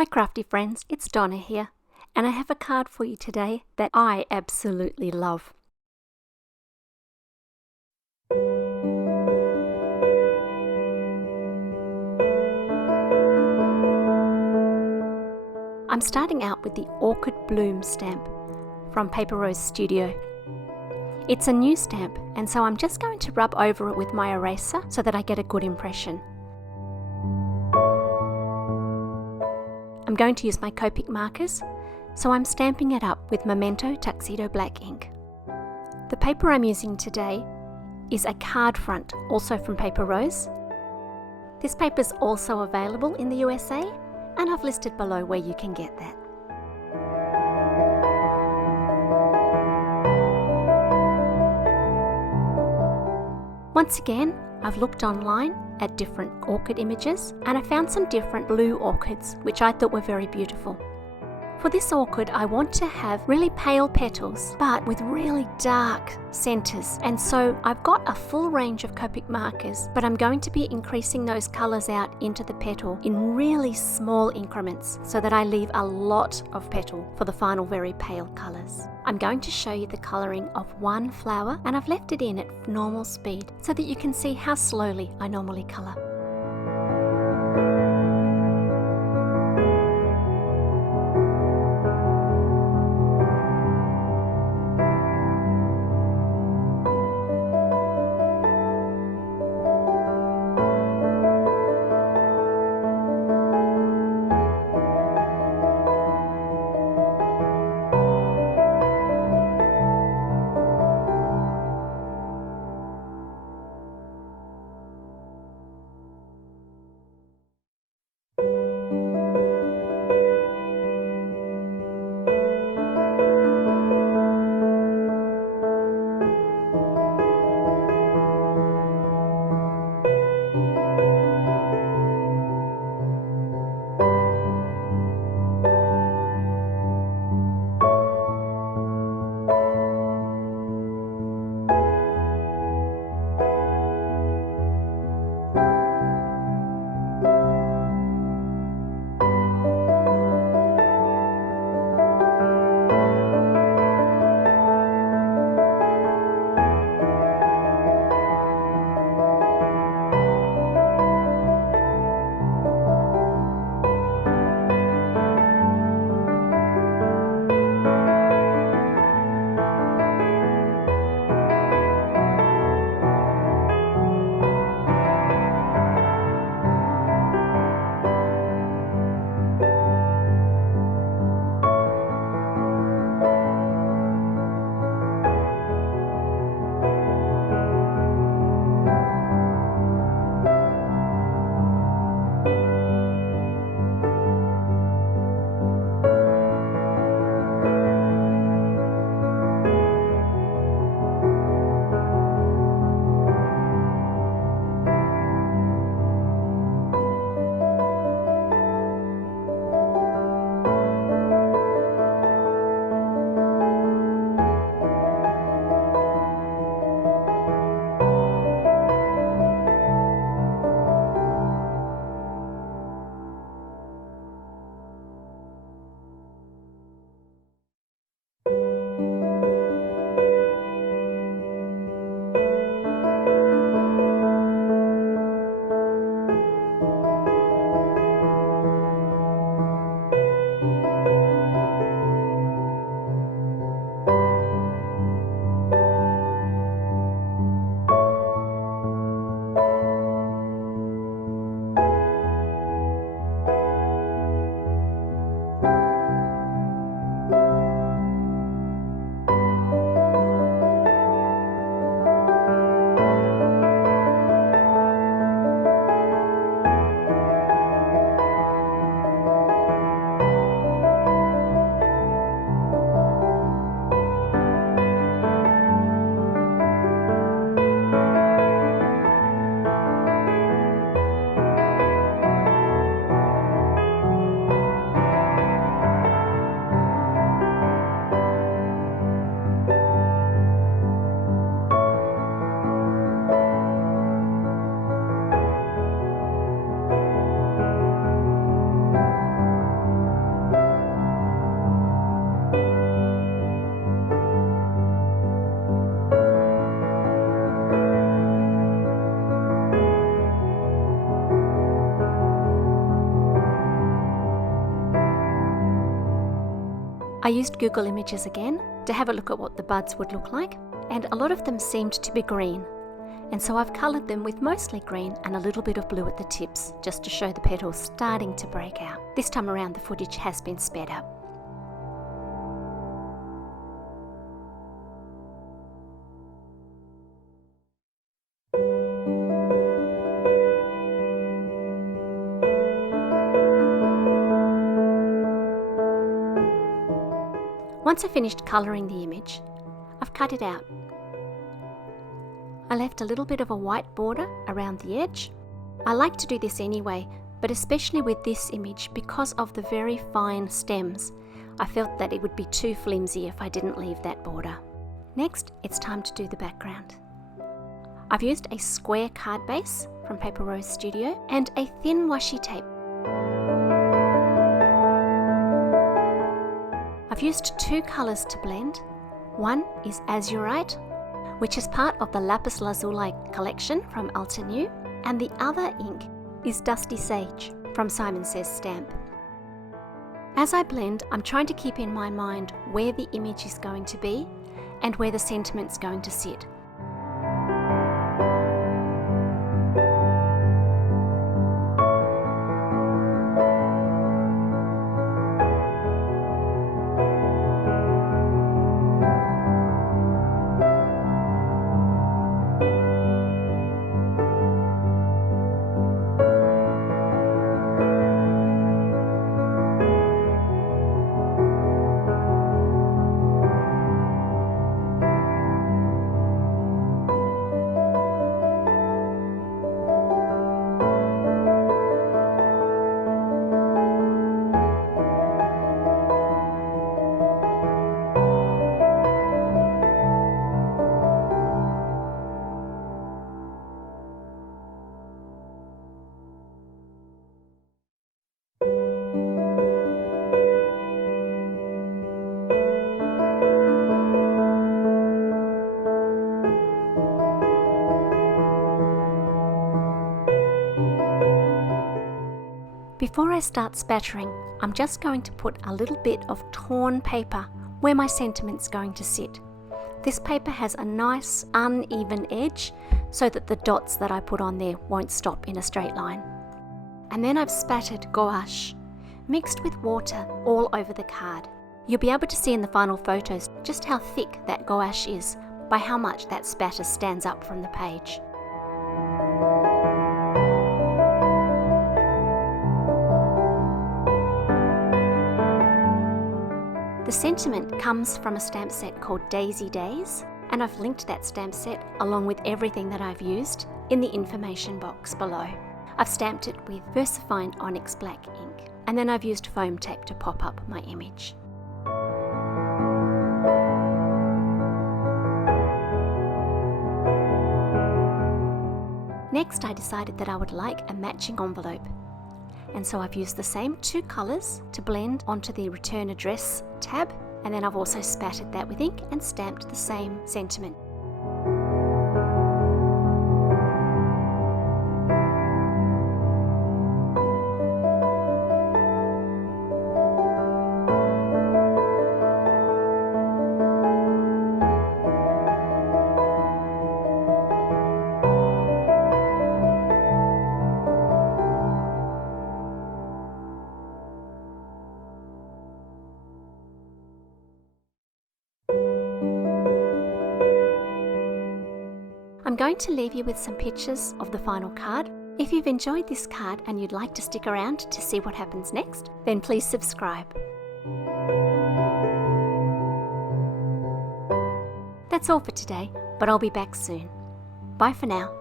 Hi crafty friends, it's Donna here, and I have a card for you today that I absolutely love. I'm starting out with the Orchid Bloom stamp from Paper Rose Studio. It's a new stamp, and so I'm just going to rub over it with my eraser so that I get a good impression. I'm going to use my Copic Markers, so I'm stamping it up with Memento Tuxedo black ink. The paper I'm using today is a card front, also from Paper Rose. This paper is also available in the USA, and I've listed below where you can get that. Once again, I've looked online at different orchid images, and I found some different blue orchids which I thought were very beautiful. For this orchid, I want to have really pale petals but with really dark centers, and so I've got a full range of Copic markers, but I'm going to be increasing those colors out into the petal in really small increments so that I leave a lot of petal for the final very pale colors. I'm going to show you the coloring of one flower, and I've left it in at normal speed so that you can see how slowly I normally color. I used Google Images again to have a look at what the buds would look like, and a lot of them seemed to be green. And so I've coloured them with mostly green and a little bit of blue at the tips, just to show the petals starting to break out. This time around the footage has been sped up. Once I finished colouring the image, I've cut it out. I left a little bit of a white border around the edge. I like to do this anyway, but especially with this image because of the very fine stems. I felt that it would be too flimsy if I didn't leave that border. Next, it's time to do the background. I've used a square card base from Paper Rose Studio and a thin washi tape. I've used two colours to blend. One is Azurite, which is part of the Lapis Lazuli collection from Altenew, and the other ink is Dusty Sage from Simon Says Stamp. As I blend, I'm trying to keep in my mind where the image is going to be and where the sentiment's going to sit. Before I start spattering, I'm just going to put a little bit of torn paper where my sentiment's going to sit. This paper has a nice uneven edge so that the dots that I put on there won't stop in a straight line. And then I've spattered gouache, mixed with water all over the card. You'll be able to see in the final photos just how thick that gouache is by how much that spatter stands up from the page. The sentiment comes from a stamp set called Daisy Days, and I've linked that stamp set along with everything that I've used in the information box below. I've stamped it with Versafine Onyx black ink, and then I've used foam tape to pop up my image. Next, I decided that I would like a matching envelope, and so I've used the same two colours to blend onto the return address tab, and then I've also spattered that with ink and stamped the same sentiment. I'm going to leave you with some pictures of the final card. If you've enjoyed this card and you'd like to stick around to see what happens next, then please subscribe. That's all for today, but I'll be back soon. Bye for now.